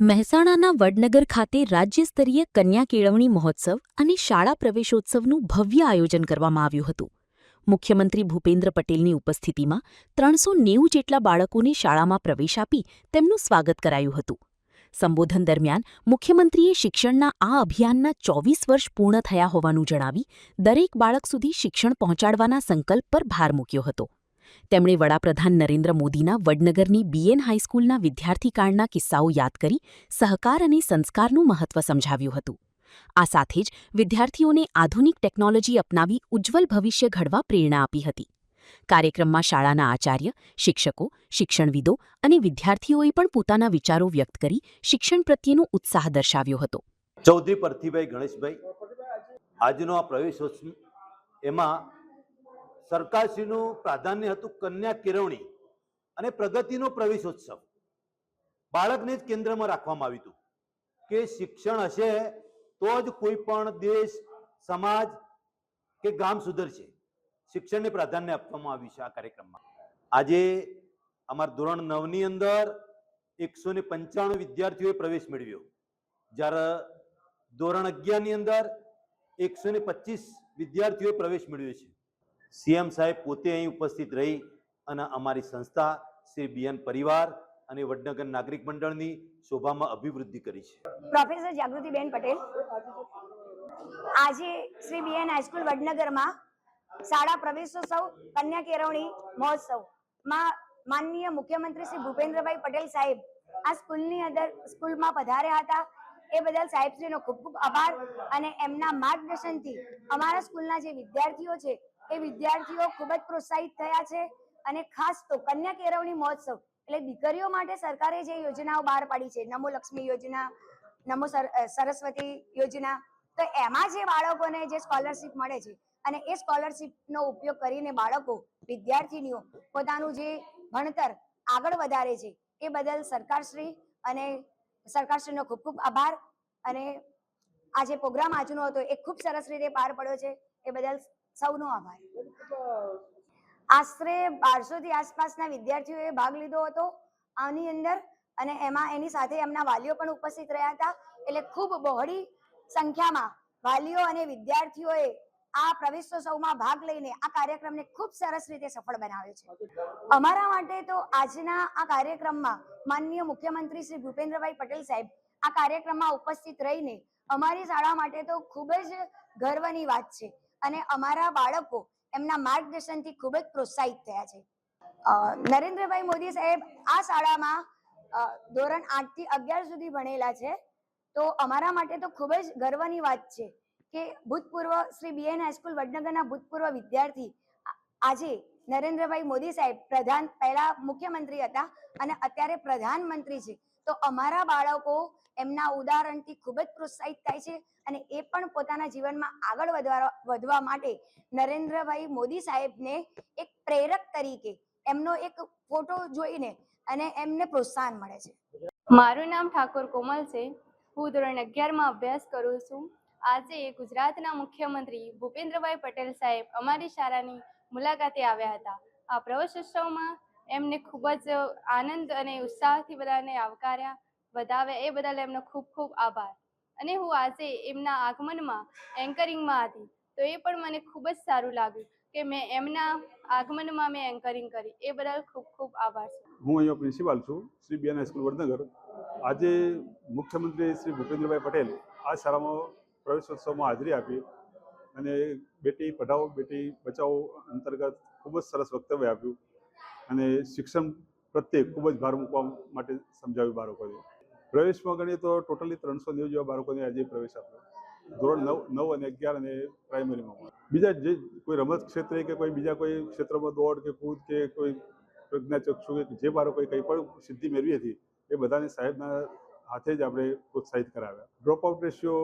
મહેસાણાના વડનગર ખાતે રાજ્યસ્તરીય કન્યા કેળવણી મહોત્સવ અને શાળા પ્રવેશોત્સવનું ભવ્ય આયોજન કરવામાં આવ્યું હતું. મુખ્યમંત્રી ભૂપેન્દ્ર પટેલની ઉપસ્થિતિમાં 390 જેટલા બાળકોને શાળામાં પ્રવેશ આપી તેમનું સ્વાગત કરાયું હતું. સંબોધન દરમિયાન મુખ્યમંત્રીએ શિક્ષણના આ અભિયાનના 24 વર્ષ પૂર્ણ થયા હોવાનું જણાવી દરેક બાળક સુધી શિક્ષણ પહોંચાડવાના સંકલ્પ પર ભાર મૂક્યો હતો. તેમણે વડાપ્રધાન નરેન્દ્ર મોદીના વડનગરની બીએન હાઈસ્કૂલના વિદ્યાર્થીકાળના કિસ્સાઓ યાદ કરી સહકાર અને સંસ્કારનું મહત્વ સમજાવ્યું હતું. આ સાથે જ વિદ્યાર્થીઓને આધુનિક ટેકનોલોજી અપનાવી ઉજ્જવલ ભવિષ્ય ઘડવા પ્રેરણા આપી હતી. કાર્યક્રમમાં શાળાના આચાર્ય, શિક્ષકો, શિક્ષણવિદો અને વિદ્યાર્થીઓએ પણ પોતાના વિચારો વ્યક્ત કરી શિક્ષણ પ્રત્યેનો ઉત્સાહ દર્શાવ્યો હતો. ચૌધરી પરથીભાઈ ગણેશભાઈ, આજનો આ પ્રવેશોત્સવ એમાં સરકારશ્રીનું પ્રાધાન્ય હતું કન્યા કેળવણી અને પ્રગતિનો પ્રવેશોત્સવ. બાળકને જ કેન્દ્રમાં રાખવામાં આવ્યું હતું કે શિક્ષણ હશે તો જ કોઈ પણ દેશ, સમાજ કે ગામ સુધરશે. શિક્ષણને પ્રાધાન્ય આપવામાં આવ્યું છે આ કાર્યક્રમમાં. આજે અમારા ધોરણ 9ની અંદર 195 વિદ્યાર્થીઓએ પ્રવેશ મેળવ્યો, જ્યારે ધોરણ 11ની અંદર 125 વિદ્યાર્થીઓએ પ્રવેશ મેળવ્યો છે. સીએમ સાહેબ પોતે અહીં ઉપસ્થિત રહી અને અમારી સંસ્થા શ્રી બીએન પરિવાર અને વડનગર નાગરિક મંડળની શોભામાં અભિવૃદ્ધિ કરી છે. પ્રોફેસર જાગૃતિબેન પટેલ આજે શ્રી બીએન હાઈસ્કૂલ વડનગરમાં શાળા પ્રવેશોત્સવ કન્યા કેળવણી મહોત્સવમાં માનનીય મુખ્યમંત્રી શ્રી ભૂપેન્દ્રભાઈ પટેલ સાહેબ આ સ્કૂલમાં પધાર્યા હતા. એ બદલ સાહેબશ્રીનો ખૂબ ખૂબ આભાર. અને એમના માર્ગદર્શનથી અમારા સ્કૂલના જે વિદ્યાર્થીઓ છે એ વિદ્યાર્થીઓ ખૂબ જ પ્રોત્સાહિત થયા છે. અને ખાસ તો કન્યા કેળવણી મહોત્સવ એટલે દીકરીઓ માટે સરકારે જે યોજનાઓ બહાર પાડી છે, નમો લક્ષ્મી યોજના, નમો સરસ્વતી યોજના, તો એમાં જે બાળકોને જે સ્કોલરશીપ મળે છે અને એ સ્કોલરશીપનો ઉપયોગ કરીને બાળકો, વિદ્યાર્થીનીઓ પોતાનું જે ભણતર આગળ વધારે છે એ બદલ સરકારશ્રીનો ખૂબ ખૂબ આભાર. અને આ જે પ્રોગ્રામ આજનો હતો એ ખૂબ સરસ રીતે પાર પડ્યો છે, એ બદલ સૌનો આભાર. આશરે 1200 આસપાસના વિદ્યાર્થીઓએ ભાગ લીધો હતો આની અંદર, અને એની સાથે એમના વાલીઓ પણ ઉપસ્થિત રહ્યા હતા. એટલે ખૂબ બહોળી સંખ્યામાં વાલીઓ અને વિદ્યાર્થીઓએ આ પ્રવેશોત્સવમાં ભાગ લઈને આ કાર્યક્રમને ખૂબ સરસ રીતે સફળ બનાવ્યો છે. અમારા માટે તો આજના આ કાર્યક્રમમાં માનનીય મુખ્યમંત્રી શ્રી ભૂપેન્દ્રભાઈ પટેલ સાહેબ આ કાર્યક્રમમાં ઉપસ્થિત રહીને અમારી શાળા માટે તો ખૂબ જ ગર્વની વાત છે. અને અમારા બાળકો એમના માર્ગદર્શનથી ખૂબ જ પ્રોત્સાહિત થયા છે. નરેન્દ્રભાઈ મોદી સાહેબ આ શાળામાં ધોરણ 8 થી 11 સુધી ભણેલા છે. તો અમારા માટે તો ખૂબ જ ગર્વની વાત છે કે ભૂતપૂર્વ શ્રી બીએન હાઈસ્કૂલ વડનગરના ભૂતપૂર્વ વિદ્યાર્થી આજે નરેન્દ્રભાઈ મોદી સાહેબ પહેલા મુખ્યમંત્રી હતા અને અત્યારે પ્રધાનમંત્રી છે. તો અમારા બાળકો એમના ઉદાહરણથી ખૂબ જ પ્રોત્સાહિત થાય છે અને એ પણ પોતાના જીવનમાં આગળ વધવા માટે નરેન્દ્રભાઈ મોદી સાહેબને એક પ્રેરક તરીકે એમનો એક ફોટો જોઈને અને એમને પ્રોત્સાહન મળે છે. મારું નામ ઠાકોર કોમલ છે. હું ધોરણ 11માં અભ્યાસ કરું છું. આજે ગુજરાતના મુખ્યમંત્રી ભૂપેન્દ્રભાઈ પટેલ સાહેબ અમારી શાળાની મુલાકાતે આવ્યા હતા. આ પ્રવેશોત્સવમાં એમને ખૂબ જ આનંદ અને ઉત્સાહથી બધાને આવકાર્યા, વધાવ્યા. એ બદલ એમનો ખૂબ ખૂબ આભાર. અને હું આજે એમના આગમનમાં એન્કરિંગમાં હતી, તો એ પણ મને ખૂબ જ સારું લાગ્યું કે મેં એમના આગમનમાં એન્કરિંગ કરી. એ બદલ ખૂબ ખૂબ આભાર છે. હું અહીંયા પ્રિન્સિપાલ છું શ્રી બીએન હાઈસ્કૂલ વડનગર. આજે મુખ્યમંત્રી શ્રી ભૂપેન્દ્રભાઈ પટેલ આ શાળામાં પ્રવેશોત્સવમાં હાજરી આપી અને બેટી પઢાઓ બેટી બચાવો અંતર્ગત ખૂબ જ સરસ વક્તવ્ય આપ્યું અને શિક્ષણ પ્રત્યે ખૂબ જ ભાર મૂકવા માટે સમજાવ્યું બાળકોને. પ્રવેશમાં ગણીએ તો ટોટલી 390 જેવા બાળકોને આજે પ્રવેશ આપ્યો, ધોરણ 9 અને 11 અને પ્રાઇમરીમાં. બીજા જે કોઈ રમત ક્ષેત્રે કે કોઈ બીજા કોઈ ક્ષેત્રમાં દોડ કે કૂદ કે કોઈ પ્રજ્ઞાચક્ષુ કે જે બાળકોએ કંઈ પણ સિદ્ધિ મેળવી હતી એ બધાને સાહેબના હાથે જ આપણે પ્રોત્સાહિત કરાવ્યા. ડ્રોપ આઉટ રેશિયો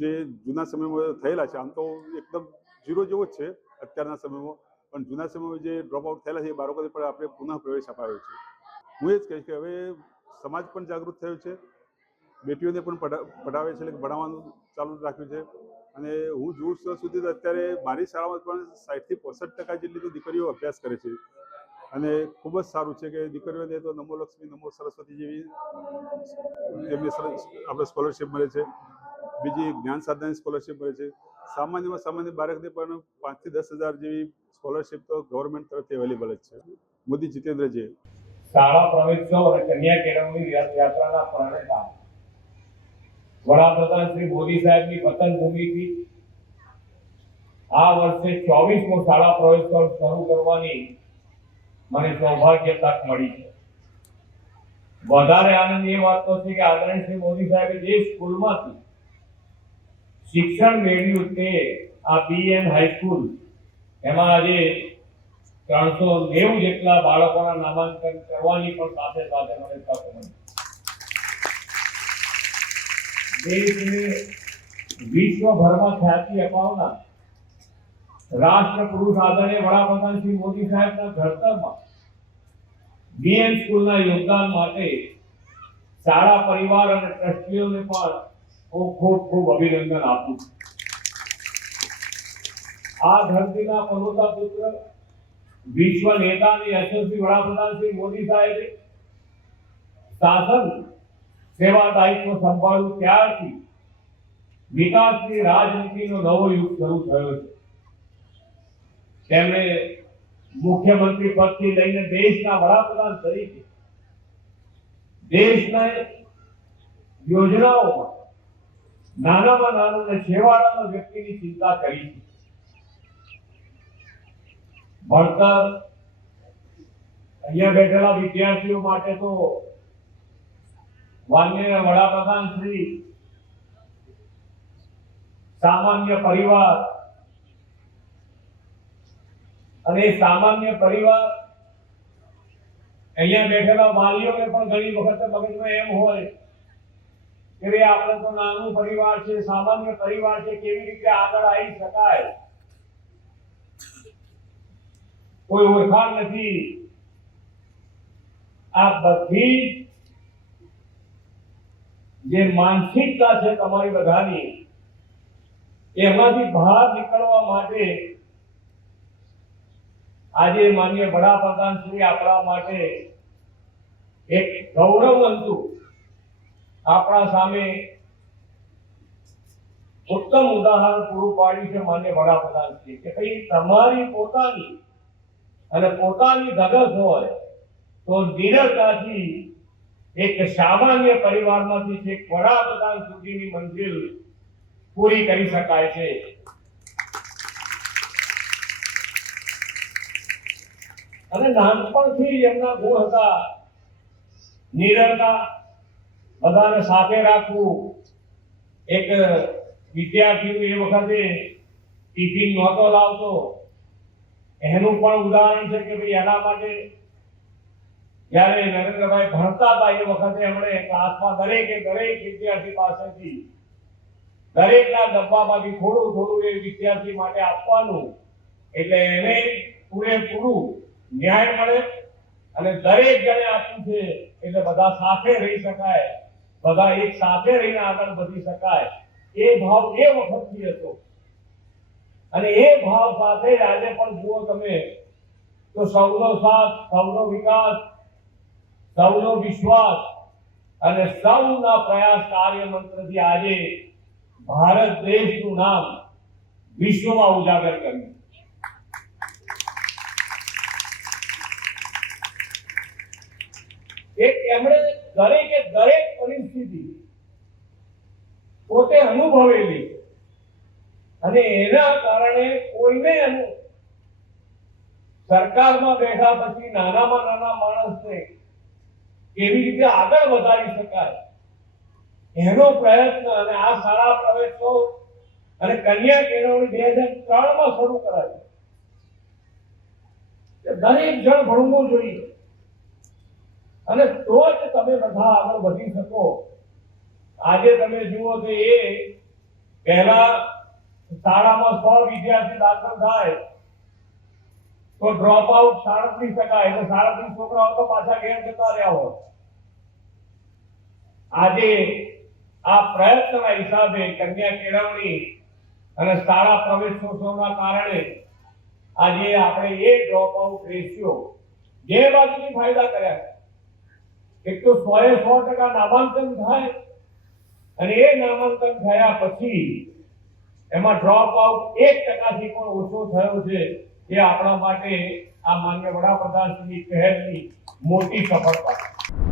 જે જૂના સમયમાં થયેલા છે, આમ તો એકદમ 0 જેવો જ છે અત્યારના સમયમાં, પણ જૂના સમયમાં જે ડ્રોપ આઉટ થયેલા છે એ બાળકોને પણ આપણે પુનઃ પ્રવેશ અપાવ્યો છે. હું એ જ કહીશ કે હવે સમાજ પણ જાગૃત થયો છે, બેટીઓને પણ પઢાવે છે, એટલે ભણાવવાનું ચાલુ રાખ્યું છે. અને હું જોઉં સુધી અત્યારે મારી શાળામાં પણ 60 થી 65% જેટલી તો દીકરીઓ અભ્યાસ કરે છે. અને ખૂબ જ સારું છે કે દીકરીઓને તો નમો લક્ષ્મી નમો સરસ્વતી જેવી એમને આપણે સ્કોલરશિપ મળે છે. બીજી જ્ઞાન સાધનાની સ્કોલરશિપ મળે છે. સામાન્યમાં સામાન્ય બાળકને પણ 5 થી 10,000 જેવી સ્કોલરશિપ તો ગવર્મેન્ટ તરફથી અવેલેબલ જ છે. મોદી જીતેન્દ્રજી શાળા પ્રવેશોત્સવ અને કન્યા કેળવણી યાત્રાના પ્રણેતા વડાપ્રધાન શ્રી મોદી સાહેબની વતન ભૂમિથી આ વર્ષે 24મો શાળા પ્રવેશોત્સવ શરૂ કરવાની મને સૌભાગ્ય તક મળી છે. વધારે આનંદ એ વાતનો છે કે આદરણીય શ્રી મોદી સાહેબે જે સ્કૂલમાંથી શિક્ષણ મેળવ્યું તે આ બીએન હાઈસ્કૂલ એમાં આજે 390 જેટલા બાળકોના નામાંકન કરવાની પણ સાથે સાથે મને તક મળી. દેશને વિશ્વભરમાં ખ્યાતિ અપાવનાર રાષ્ટ્ર પુરુષ આદરણીય વડાપ્રધાન શ્રી મોદી સાહેબના ઘડતરમાં બીએન સ્કૂલના યોગદાન માટે શાળા પરિવાર અને ટ્રસ્ટીઓને પણ હું ખૂબ ખૂબ અભિનંદન આપું છું. આ ધરતીના પનોતા પુત્ર વિશ્વ નેતા અને યશસ્વી વડાપ્રધાન શ્રી મોદી સાહેબે શાસન સેવા દાયિત્વ સંભાળ્યું ત્યારથી વિકાસની રાજનીતિનો નવો યુગ શરૂ થયો છે. તેમણે મુખ્યમંત્રી પદથી લઈને દેશના વડાપ્રધાન તરીકે દેશના યોજનાઓમાં નાનામાં નાનો અને છેવાડાના વ્યક્તિની ચિંતા કરી છે. ભણતર અહીંયા બેઠેલા વિદ્યાર્થીઓ માટે તો માનનીય વડાપ્રધાન શ્રી સામાન્ય પરિવાર અને સામાન્ય પરિવાર અહીંયા બેઠેલા વાલીઓને પણ ઘણી વખત મગજમાં એમ હોય કે ભાઈ આપણે તો નાનું પરિવાર છે, સામાન્ય પરિવાર છે, કેવી રીતે આગળ આવી શકાય, કોઈ ઓળખાણ નથી. આ બધી જે માનસિકતા છે તમારી બધાની એમાંથી બહાર નીકળવા માટે આજે માનનીય વડાપ્રધાન શ્રી આપણા માટે એક ગૌરવવંતું આપણા સામે ઉત્તમ ઉદાહરણ પૂરું પાડ્યું છે માનનીય વડાપ્રધાન શ્રી કે ભાઈ તમારી પોતાની અને પોતાની ધગસ હોય તો નિડરતાથી એક સામાન્ય પરિવારમાંથી છેક વડાપ્રધાન સુધીની મંજિલ પૂરી કરી શકાય છે. અને નાનપણથી એમના ગુણ હતા નિડરતા, બધાને સાથે રાખવું. એક વિદ્યાર્થી એ વખતે ટિફિન નહોતો લાવતો એનું પણ ઉદાહરણ છે કે ભાઈ એના માટે જ્યારે નરેન્દ્રભાઈ ભણતા હતા એ વખતે એમણે ક્લાસમાં દરેક વિદ્યાર્થી પાસેથી દરેકના ડબ્બામાંથી થોડું થોડું એ વિદ્યાર્થી માટે આપવાનું, એટલે એને પૂરેપૂરું ન્યાય મળે અને દરેક જણે આપ્યું છે એટલે બધા સાથે રહી શકાય, બધા એક સાથે રહીને આગળ વધી શકાય. એ ભાવ એ વખતથી હતો અને એ ભાવ સાથે આજે પણ જુઓ તમે તો સૌનો સાથ, સૌનો વિકાસ, સૌનો વિશ્વાસ અને સૌના પ્રયાસ કાર્ય મંત્રથી આજે ભારત દેશનું નામ વિશ્વમાં ઉજાગર કર્યું. એમણે દરેકે દરેક પરિસ્થિતિ પોતે અનુભવેલી અને એના કારણે કોઈને સરકારમાં બેઠા પછી નાનામાં નાના માણસને કેવી રીતે આગળ વધારી શકાય એનો પ્રયત્ન અને આ શાળા પ્રવેશોત્સવ અને કન્યા કેળવણી 2003માં શરૂ કરાયું. દરેક જણ ભણવું જોઈએ અને તો જ તમે બધા આગળ વધી શકો. આજે તમે જુઓ તો એ પહેલા શાળામાં 100 વિદ્યાર્થી દાખલ થાય તો ડ્રોપ આઉટ 37 ટકા, એટલે 37 છોકરાઓ તો પાછા ઘેર જતા રહ્યા હોય. આજે આ પ્રયત્નના હિસાબે કન્યા કેળવણી અને શાળા પ્રવેશોત્સવના કારણે આજે આપણે એ ડ્રોપ આઉટ રેશિયો બે બાજુથી ફાયદા કર્યા છે. એક તો 100% નામાંકન થાય અને એ નામાંકન થયા પછી એમાં ડ્રોપ આઉટ 1% થી પણ ઓછો થયો છે. એ આપણા માટે આ માન્ય વડાપ્રધાનશ્રીની પહેલની મોટી સફળતા છે.